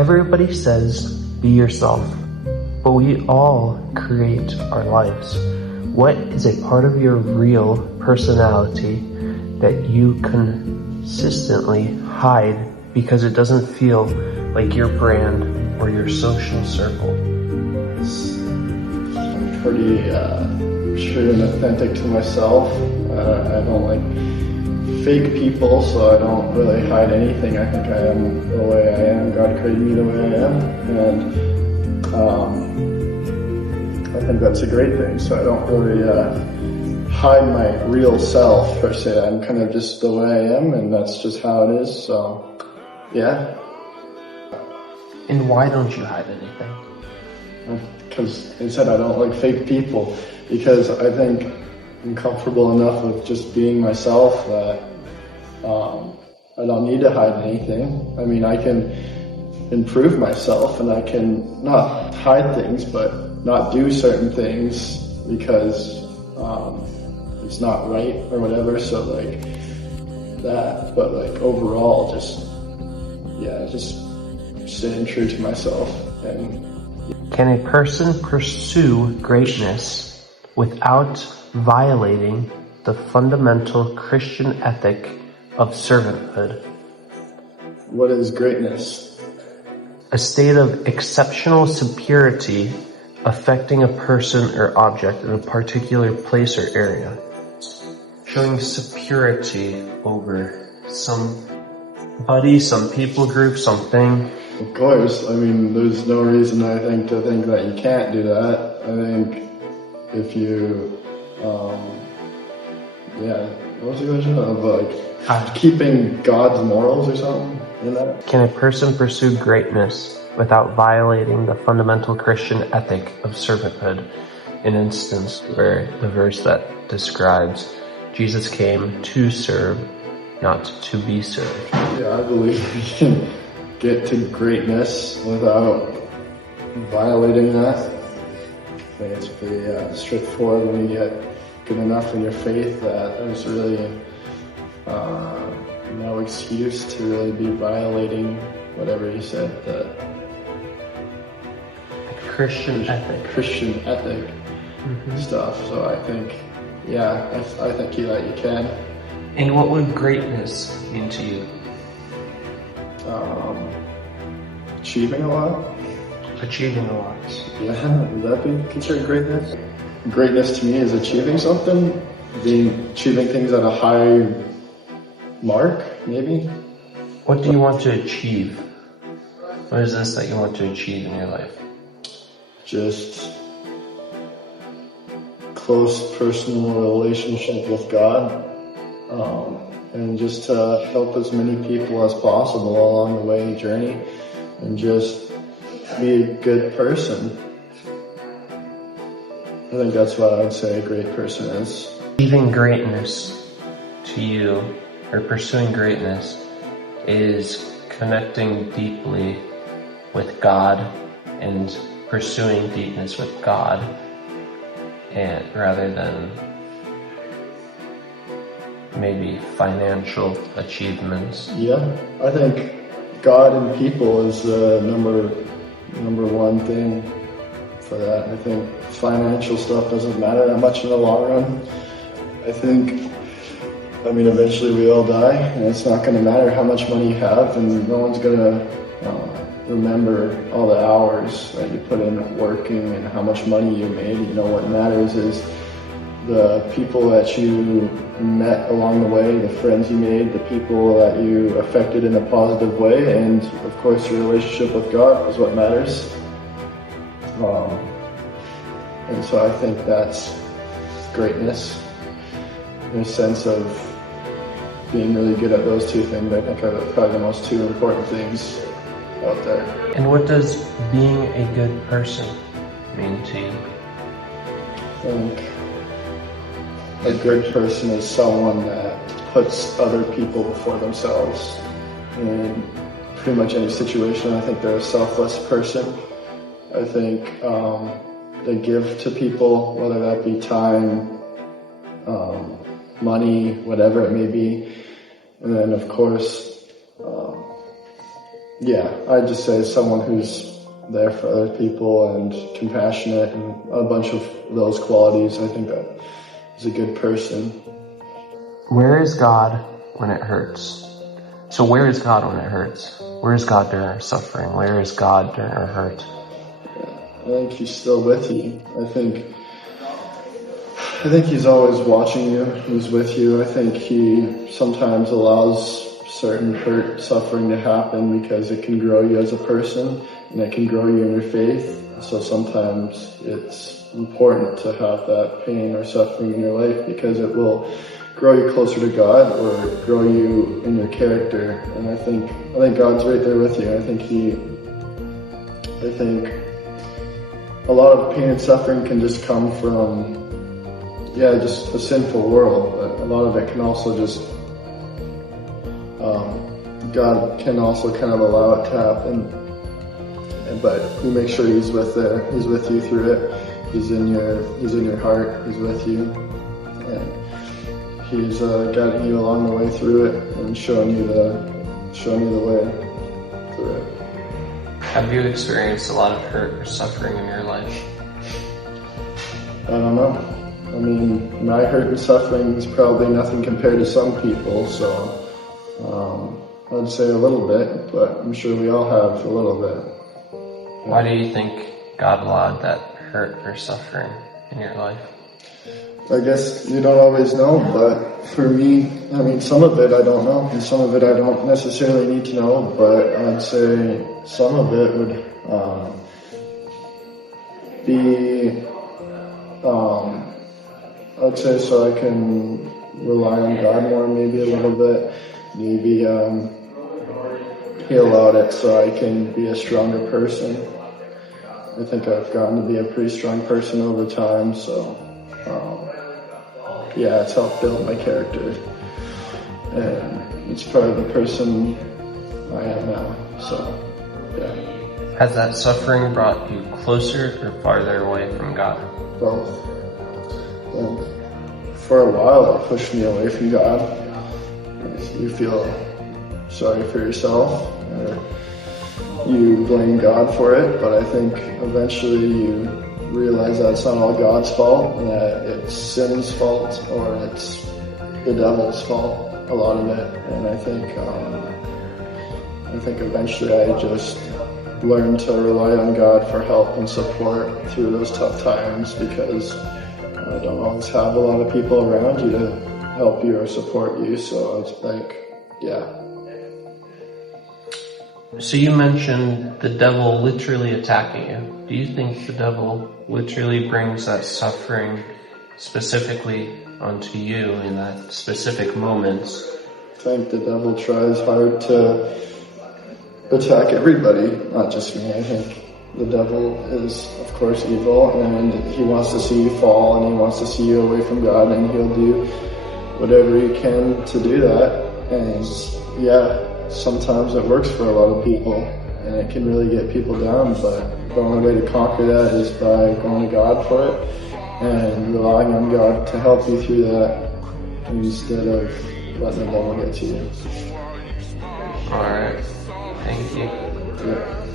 Everybody says, be yourself, but we all create our lives. What is a part of your real personality that you consistently hide because it doesn't feel like your brand or your social circle? I'm pretty true and authentic to myself. I don't like fake people, so I don't really hide anything. I think I am the way I am. God created me the way I am, and I think that's a great thing. So I don't really hide my real self per se. I'm kind of just the way I am, and that's just how it is. So yeah. And why don't you hide anything? Because I said I don't like fake people, because I think I'm comfortable enough with just being myself that I don't need to hide anything. I mean, I can improve myself and I can not hide things, but not do certain things because it's not right or whatever. So like that, but like overall, just staying true to myself. And can a person pursue greatness without violating the fundamental Christian ethic of servanthood? what is greatness? A state of exceptional superiority affecting a person or object in a particular place or area. Showing superiority over somebody, some people group, something. Of course, I mean, there's no reason I think to think that you can't do that. I think if you, what was the question of like keeping God's morals or something in that? Can a person pursue greatness without violating the fundamental Christian ethic of servanthood? An instance where the verse that describes Jesus came to serve, not to be served. Yeah, I believe we can get to greatness without violating that. I think it's pretty straightforward when you get good enough in your faith that there's really no excuse to really be violating whatever you said, the Christian ethic stuff. So I think, I think that you can. And what would greatness mean to you? Achieving a lot. Achieving a lot. Yeah, would that be considered greatness? Greatness to me is achieving something, achieving things at a high mark, maybe. What do you want to achieve? What is this that you want to achieve in your life? Just close personal relationship with God, and just to help as many people as possible along the way journey, and just be a good person. I think that's what I would say a great person is. Achieving greatness to you, or pursuing greatness, is connecting deeply with God and pursuing deepness with God, and rather than maybe financial achievements. Yeah, I think God and people is the number one thing for that. I think financial stuff doesn't matter that much in the long run. I mean, eventually we all die, and it's not going to matter how much money you have, and no one's going to remember all the hours that you put in working and how much money you made. You know, what matters is the people that you met along the way, the friends you made, the people that you affected in a positive way, and of course your relationship with God is what matters. And so I think that's greatness, in a sense of being really good at those two things. I think are probably the most two important things out there. And what does being a good person mean to you? I think a good person is someone that puts other people before themselves in pretty much any situation. I think they're a selfless person. I think they give to people, whether that be time, money, whatever it may be. And then of course, Yeah, I'd just say someone who's there for other people and compassionate and a bunch of those qualities. I think that is a good person. Where is God when it hurts? So where is God when it hurts? Where is God during our suffering? Where is God during our hurt? I think he's still with you. I think he's always watching you. He's with you. I think he sometimes allows certain hurt, suffering to happen because it can grow you as a person and it can grow you in your faith. So sometimes it's important to have that pain or suffering in your life because it will grow you closer to God or grow you in your character. And I think God's right there with you. I think a lot of pain and suffering can just come from, just a sinful world, but a lot of it can also just, God can also kind of allow it to happen, but you make sure he's with you through it. He's in your heart, he's with you, and he's guiding you along the way through it and showing you the way through it. Have you experienced a lot of hurt or suffering in your life? I don't know. I mean, my hurt and suffering is probably nothing compared to some people, so I'd say a little bit, but I'm sure we all have a little bit. Why do you think God allowed that hurt or suffering in your life? I guess you don't always know, but for me, I mean, some of it I don't know, and some of it I don't necessarily need to know, but I'd say some of it would be, I'd say so I can rely on God more, maybe a little bit. Maybe he allowed it so I can be a stronger person. I think I've gotten to be a pretty strong person over time, so it's helped build my character. And it's part of the person I am now, so yeah. Has that suffering brought you closer or farther away from God? Both. And for a while it pushed me away from God. You feel sorry for yourself, or you blame God for it, but I think eventually you realize that it's not all God's fault, and that it's sin's fault, or it's the devil's fault, a lot of it. And I think eventually I just learned to rely on God for help and support through those tough times, because I don't always have a lot of people around you to help you or support you, so it's like, So you mentioned the devil literally attacking you. Do you think the devil literally brings that suffering specifically onto you in that specific moments? I think the devil tries hard to attack everybody, not just me. I think the devil is, of course, evil, and he wants to see you fall, and he wants to see you away from God, and he'll do whatever he can to do that. And sometimes it works for a lot of people, and it can really get people down, but the only way to conquer that is by going to God for it and relying on God to help you through that instead of letting the devil get to you. Alright, thank you. Yeah.